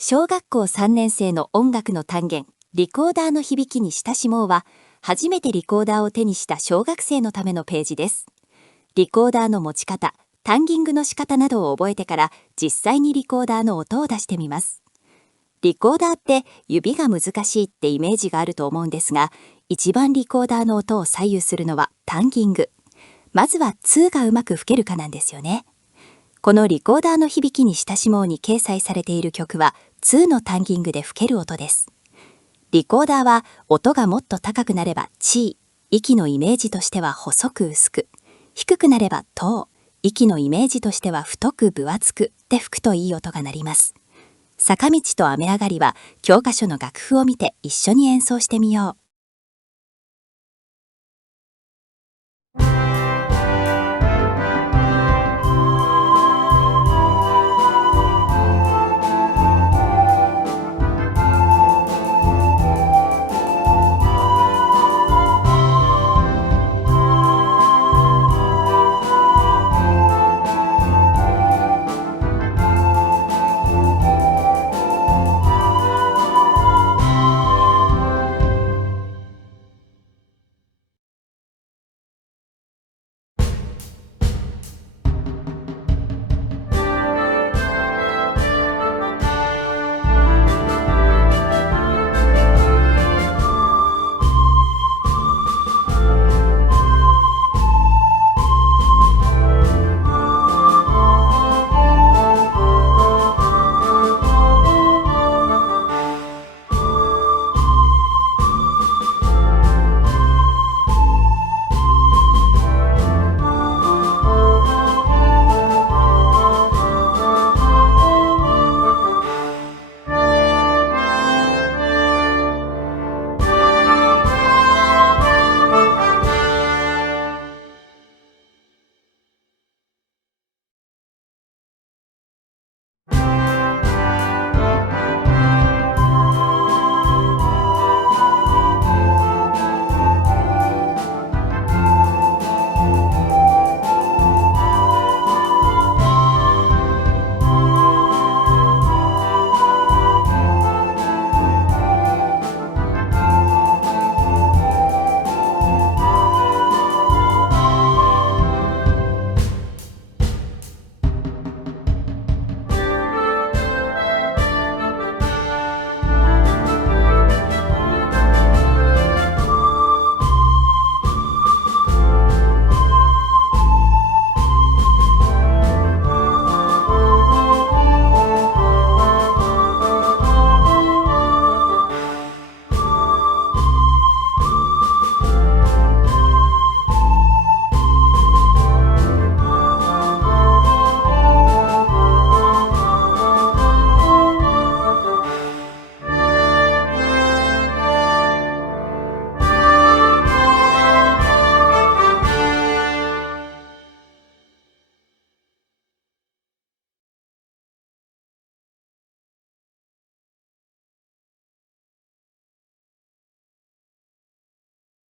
小学校3年生の音楽の単元、リコーダーの響きに親しもうは、初めてリコーダーを手にした小学生のためのページです。リコーダーの持ち方、タンギングの仕方などを覚えてから、実際にリコーダーの音を出してみます。リコーダーって指が難しいってイメージがあると思うんですが、一番リコーダーの音を左右するのはタンギング。まずは2がうまく吹けるかなんですよね。このリコーダーの響きに親しもうに掲載されている曲は2のタンギングで吹ける音です。リコーダーは音がもっと高くなればチー、息のイメージとしては細く薄く、低くなればトー、息のイメージとしては太く分厚くで吹くといい音が鳴ります。坂道と雨上がりは教科書の楽譜を見て一緒に演奏してみよう。